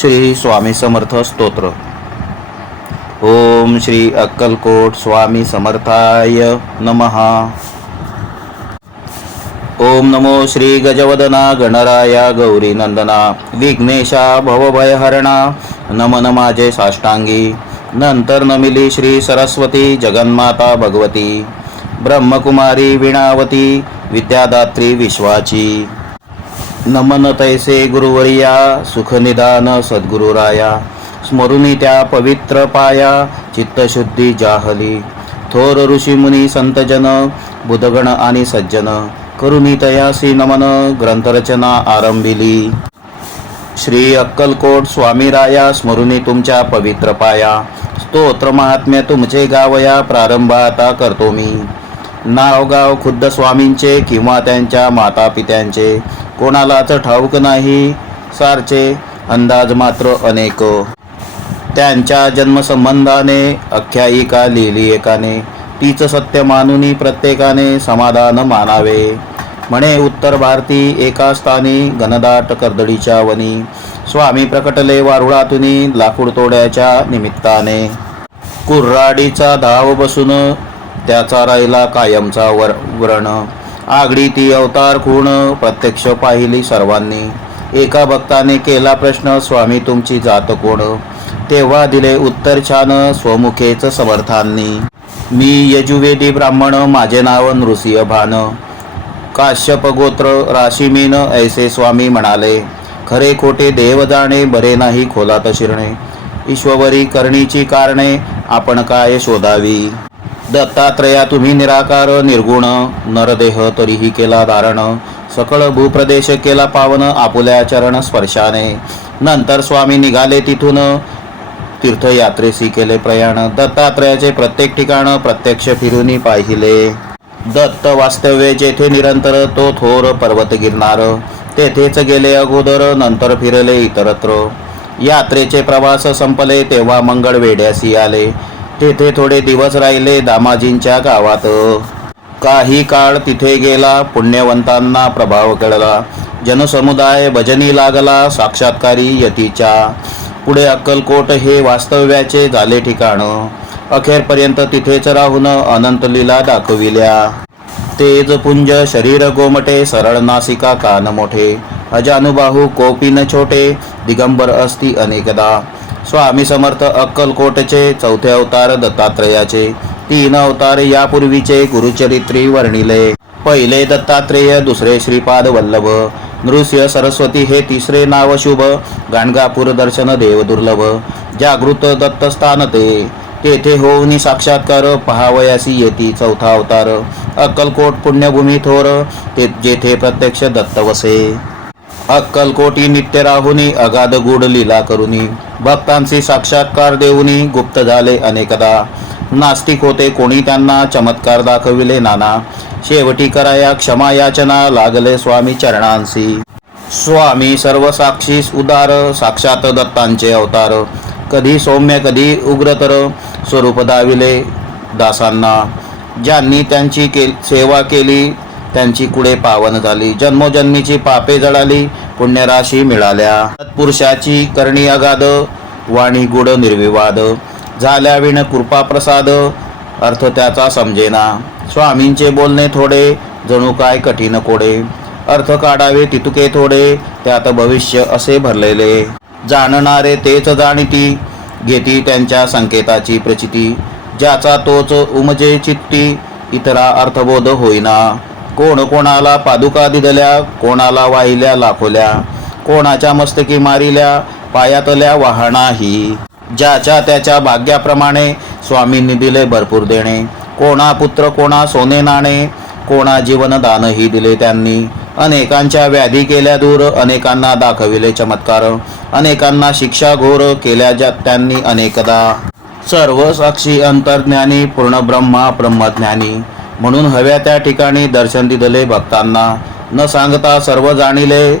श्री स्वामी समर्थ स्तोत्र. ओम श्री अक्कलकोट स्वामी समर्थाय नमहा ओम नमो श्री गजवदना गणराया गौरी नंदना विघ्नेशा भवभयहरणा नमन माझे साष्टांगी नंतर नमिली श्री सरस्वती जगन्माता भगवती ब्रह्मकुमारी विणावती विद्यादात्री विश्वाची. नमन तैसे गुरुवर्या सुखनिदान सद्गुरुराया स्मरुनी त्या पवित्र पाया चित्तशुद्धी जाहली. थोर ऋषीमुनी संतजन बुधगण आणि सज्जन करुणी तयासी नमन ग्रंथरचना आरंभिली. श्री अक्कलकोट स्वामीराया स्मरुनी तुमच्या पवित्र पाया. स्तोत्र महात्म्य तुमचे गावया प्रारंभ आता करतो मी. नाव गाव खुद्द स्वामींचे किंवा त्यांच्या माता पित्यांचे कोणालाच ठाऊक नाही. सारचे अंदाज मात्र अनेक. त्यांच्या जन्मसंबंधाने आख्यायिका लिहिली एकाने. तीच सत्य मानुनी प्रत्येकाने समाधान मानावे. म्हणे उत्तर भारती एका स्थानी घनदाट कर्दडीच्या वनी. स्वामी प्रकटले वारुळातुनी लाकूड तोड्याच्या निमित्ताने. कुर्राडीचा धाव बसून त्याचा राहिला कायमचा वर व्रण आगडी ती अवतार खूण प्रत्यक्ष पाहिली सर्वांनी. एका भक्ताने केला प्रश्न स्वामी तुमची जात कोण? तेव्हा दिले उत्तर छान स्वमुखेच समर्थांनी. मी यजुवेदी ब्राह्मण माझे नाव नृसिंह भान. काश्यप गोत्र राशीमीन ऐसे स्वामी म्हणाले. खरे खोटे देव जाणे बरे नाही खोलात शिरणे. ईश्वरी करणीची कारणे आपण काय शोधावी? दत्तात्रया तुम्ही निराकार निर्गुण नरदेह तरीही केला धारण सकळ भूप्रदेश केला पावन आपुल्या चरण स्पर्शाने. नंतर स्वामी निघाले तिथून तीर्थयात्रेसी केले प्रयाण. दत्तात्रयाचे प्रत्येक ठिकाण प्रत्यक्ष फिरूनी पाहिले. दत्त वास्तव्य जेथे निरंतर तो थोर पर्वत गिरणार. तेथेच गेले अगोदर नंतर फिरले इतरत्र. यात्रेचे प्रवास संपले तेव्हा मंगळ वेड्यासी आले. तेथे थोडे दिवस राहिले दामाजींच्या गावात. काही काळ तिथे गेला पुण्यवंतांना प्रभाव कळला जनसमुदाय भजनी लागला साक्षात्कारी यतीच्या. पुढे अक्कलकोट हे वास्तव्याचे झाले ठिकाण. अखेरपर्यंत तिथेच राहून अनंतलीला दाखविल्या. तेज पुंज शरीर गोमटे सरळ नासिका कान मोठे. अजानुबाहू कोपिन छोटे दिगंबर असती अनेकदा. स्वामी समर्थ अक्कलकोटचे चौथे अवतार दत्तात्रयाचे. तीन अवतार यापूर्वीचे गुरुचरित्री वर्णिले. पहिले दत्तात्रेय दुसरे श्रीपाद वल्लभ. नृसिंह सरस्वती हे तिसरे नाव शुभ. गाणगापूर दर्शन देव दुर्लभ. जागृत दत्तस्थान ते. तेथे होऊन साक्षात्कार पहावयासी येती चौथा अवतार. अक्कलकोट पुण्यभूमी थोर. ते जेथे प्रत्यक्ष दत्त वसे. अक्कलकोटी नित्य राहुनी अगाध गूढ लीला करुनी. भक्तांशी साक्षात्कार देऊनी गुप्त झाले अनेकदा. नास्तिक होते कोणी त्यांना चमत्कार दाखविले नाना. शेवटी कराया क्षमा याचना लागले स्वामी चरणांशी. स्वामी सर्व साक्षी उदार साक्षात दत्तांचे अवतार. कधी सौम्य कधी उग्रतर स्वरूप दाविले दासांना. ज्यांनी त्यांची के सेवा केली त्यांची कुडे पावन झाली. जन्मोजन्मीची पापे जळाली पुण्यराशी मिळाल्या. तत्पुरुषाची करणी अगाध वाणी गुड निर्विवाद. झाल्या विण कृपा प्रसाद अर्थ त्याचा समजेना. स्वामींचे बोलणे थोडे जणू काय कठीण कोडे. अर्थ काढावे तितुके थोडे त्यात भविष्य असे भरलेले. जाणणारे तेच जाणीती घेती त्यांच्या संकेताची प्रचिती. ज्याचा तोच उमजे चित्ती इतरा अर्थबोध होईना. कोण कोणाला पादुका दिदल्या कोणाला वाहिल्या लाखोल्या कोणाच्या मस्तकी मारिल्या पायातल्या वाहनाही. ज्याच्या त्याच्या भाग्याप्रमाणे स्वामींनी दिले भरपूर देणे. कोणा पुत्र कोणा सोने नाणे कोणा जीवनदानही दिले त्यांनी. अनेकांच्या व्याधी केल्या दूर अनेकांना दाखविले चमत्कार. अनेकांना शिक्षा घोर केल्या ज्या त्यांनी अनेकदा. सर्व साक्षी अंतर्ज्ञानी पूर्ण ब्रह्मा ब्रह्मज्ञानी. म्हणून हव्या त्या ठिकाणी दर्शन दिले भक्तांना न सांगता सर्व जाणिले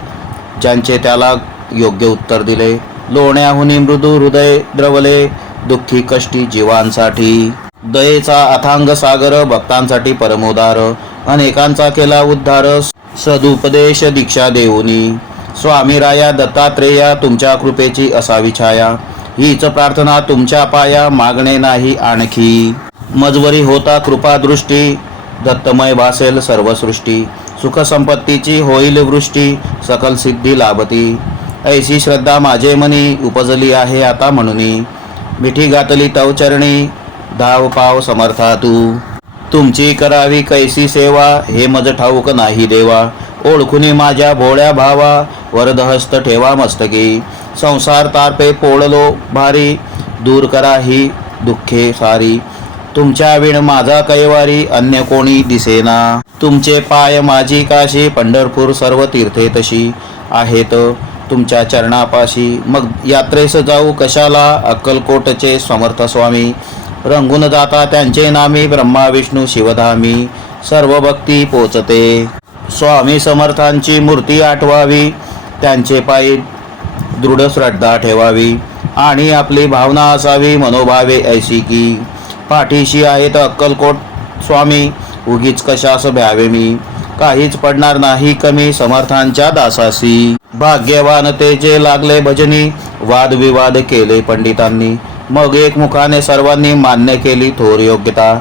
ज्यांचे त्याला योग्य उत्तर दिले. लोण्याहुनी मृदू हृदय द्रवले दुःखी कष्टी जीवांसाठी. दयेचा अथांग सागर भक्तांसाठी परमोदार. अनेकांचा केला उद्धार सदुपदेश दीक्षा देऊनी. स्वामी राया दत्तात्रेया तुमच्या कृपेची असावी छाया. हीच प्रार्थना तुमच्या पाया मागणे नाही आणखी. मजवरी होता कृपादृष्टी दत्तमय भासेल सर्वसृष्टी. सुखसंपत्तीची होईल वृष्टी सकल सिद्धी लाभती. ऐशी श्रद्धा माझे मनी उपजली आहे आता म्हणूनी. मिठी घातली तव चरणी धाव पाव समर्था तू. तुमची करावी कैसी सेवा हे मज ठाऊक नाही देवा. ओळखुनी माझ्या भोळ्या भावा वरदहस्त ठेवा मस्तकी. संसार तारपे पोळलो भारी दूर करा ही दुःखे सारी. तुमच्या विण माझा कैवारी अन्य कोणी दिसेना. तुमचे पाय माझी काशी पंढरपूर सर्व तीर्थे तशी आहेत. तुमच्या चरणापाशी मग यात्रेस जाऊ कशाला? अक्कलकोटचे समर्थ स्वामी. रंगून जाता त्यांचे नामी ब्रह्मा विष्णू शिवधामी. सर्व भक्ती पोचते. स्वामी समर्थांची मूर्ती आठवावी. त्यांचे पायी दृढ श्रद्धा ठेवावी. आणि आपली भावना असावी मनोभावे ऐशी की. पाठीशी आहेत अक्कलकोट. स्वामी उगीच कशास भ्यावे मी? काहीच पडणार नाही कमी समर्थांच्या दासासी भाग्यवान ते जे लागले भजनी वादविवाद केले पंडितांनी. मग एकमुखाने सर्वांनी मान्य केली थोर योग्यता.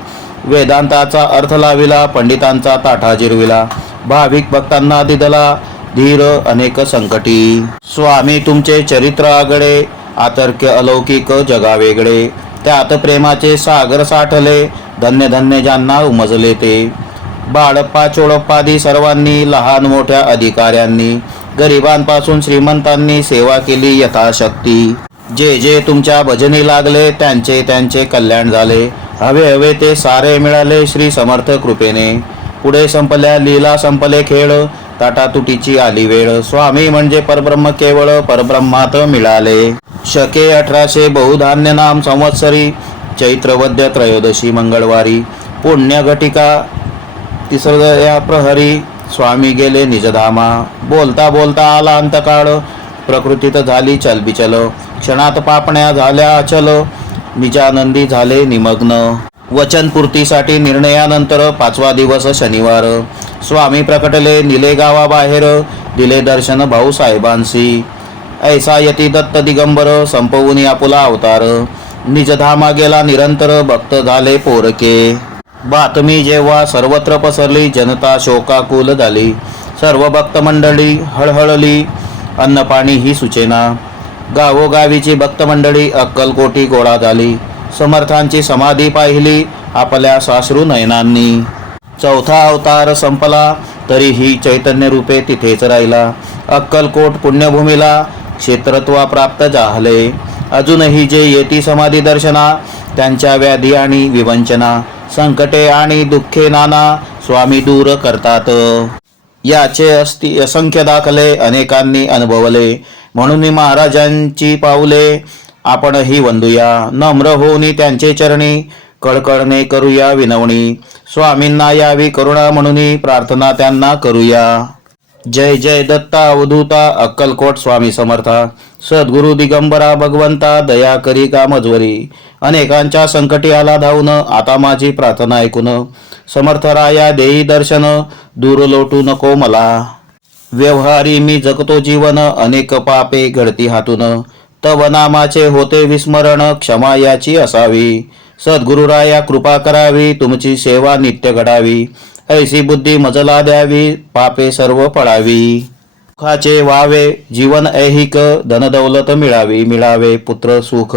वेदांताचा अर्थ लाविला पंडितांचा ताठा जिरविला. भाविक भक्तांना दिदला धीर अनेक संकटी. स्वामी तुमचे चरित्र आगळे आतर्क्य अलौकिक जगावेगळे त्यात प्रेमाचे सागर साठले धन्य धन्य ज्यांना उमजले ते. बाळप्पा चोळप्पादी सर्वांनी लहान मोठ्या अधिकाऱ्यांनी गरिबांपासून श्रीमंतांनी सेवा केली यथाशक्ती. जे जे तुमच्या भजनी लागले त्यांचे त्यांचे कल्याण झाले. हवे हवे ते सारे मिळाले श्री समर्थ कृपेने. पुढे संपल्या लीला संपले खेळ ताटातुटीची आली वेळ. स्वामी म्हणजे परब्रह्म केवळ परब्रह्मात मिळाले. शके अठराशे बहुधान्य नाम संवत्सरी चैत्रवद्य त्रयोदशी मंगळवारी पुण्यघटिका तिसऱ्या प्रहरी स्वामी गेले निजधामा. बोलता बोलता आला अंतकाळ प्रकृतीत झाली चलबिचल क्षणात पापण्या झाल्या अचल निजानंदी झाले निमग्न. वचनपूर्तीसाठी निर्णयानंतर पाचवा दिवस शनिवार. स्वामी प्रकटले निले गावाबाहेर दिले दर्शन भाऊसाहेबांशी ऐसा यती दत्त दिगंबर संपवून आपुला अवतार। निजधामा गेला निरंतर भक्त झाले पोरके। बातमी जेव्हा सर्वत्र पसरली जनता शोकाकुल झाली. सर्व भक्त मंडळी हळहळली अन्नपाणी ही सुचेना. गावोगावीची भक्तमंडळी अक्कलकोटी गोळा झाली. समर्थांची समाधी पाहिली आपल्या सासरू नयनांनी. चौथा अवतार संपला तरीही चैतन्य रूपे तिथेच राहिला. अक्कलकोट पुण्यभूमीला क्षेत्रत्वा प्राप्त झाले. अजूनही जे येती समाधी दर्शना त्यांच्या व्याधी आणि विवंचना संकटे आणि दुःखे नाना स्वामी दूर करतात. याचे अस्ति असंख्य दाखले अनेकांनी अनुभवले. म्हणून महाराजांची पावले आपणही वंदूया. नम्र होऊनी त्यांचे चरणी कळकळणे करूया विनवणी. स्वामींना यावी करुणा म्हणून प्रार्थना त्यांना करूया. जय जय दत्ता अवधूता अक्कलकोट स्वामी समर्था। सद्गुरु दिगंबरा भगवंता दया करी का मजवरी अनेकांच्या संकटी आला धावून आता माझी प्रार्थना ऐकून। समर्थराया देई दर्शन दूर लोटू नको मला। व्यवहारी मी जगतो जीवन अनेक पापे घडती हातून। तव नामाचे होते विस्मरण क्षमा याची असावी। सद्गुरुराया कृपा करावी तुमची सेवा नित्य घडावी। ऐसी बुद्धी मजला द्यावी पापे सर्व पळावी सुखाचे वावे जीवन ऐहिक धनदौलत मिळावी मिळावे पुत्र सुख.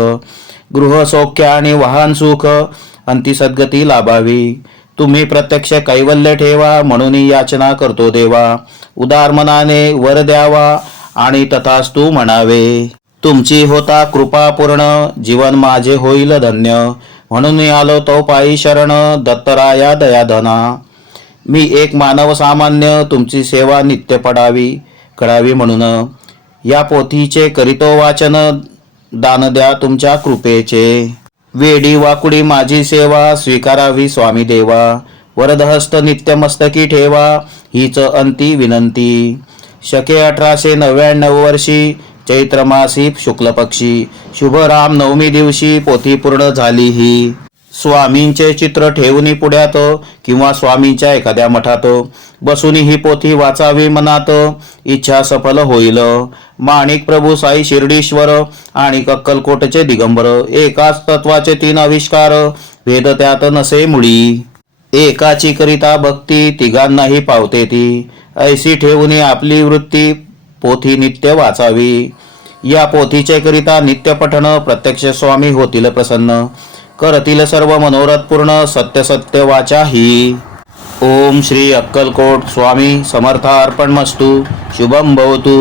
गृह सौख्य आणि वाहन सुख अंती सद्गती लाभावी. तुम्ही प्रत्यक्ष कैवल्य ठेवा म्हणून याचना करतो देवा. उदार मनाने वर द्यावा आणि तथास्तू म्हणावे तुमची होता कृपा पूर्ण जीवन माझे होईल धन्य. म्हणून आलो तो पायी शरण दत्तराया दयाधना. मी एक मानव सामान्य तुमची सेवा नित्य पडावी करावी म्हणून. या पोथीचे करीतो वाचन दान द्या तुमच्या कृपेचे. वेडी वाकुडी माझी सेवा स्वीकारावी स्वामी देवा. वरदहस्त नित्य मस्तकी ठेवा हीच अंती विनंती. शके अठराशे नव्याण्णव वर्षी चैत्र मासी शुक्ल शुभ राम नवमी दिवशी पोथी पूर्ण झाली ही. स्वामींचे चित्र ठेवून पुढ्यात किंवा स्वामींच्या एखाद्या मठात. बसून ही पोथी वाचावी मनात. इच्छा सफल होईल. माणिक प्रभू साई शिर्डीश्वर आणि कक्कलकोटचे दिगंबर. एकाच तत्वाचे तीन आविष्कार. भेद त्यात नसे मुळी. एकाची करिता भक्ती तिघांनाही पावते ती. ऐशी ठेवून आपली वृत्ती पोथी नित्य वाचावी. या पोथीचे करिता नित्य पठण प्रत्यक्ष स्वामी होतील प्रसन्न. करतील सर्व मनोरथ पूर्ण सत्य सत्य वाचा ही ओम श्री अक्कलकोट स्वामी समर्थार्पण मस्तु शुभम भवतु.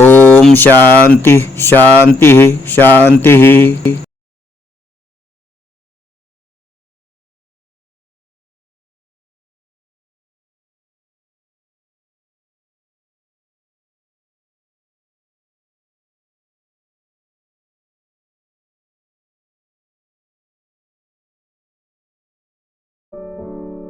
ओम शांती शांती शांती. Música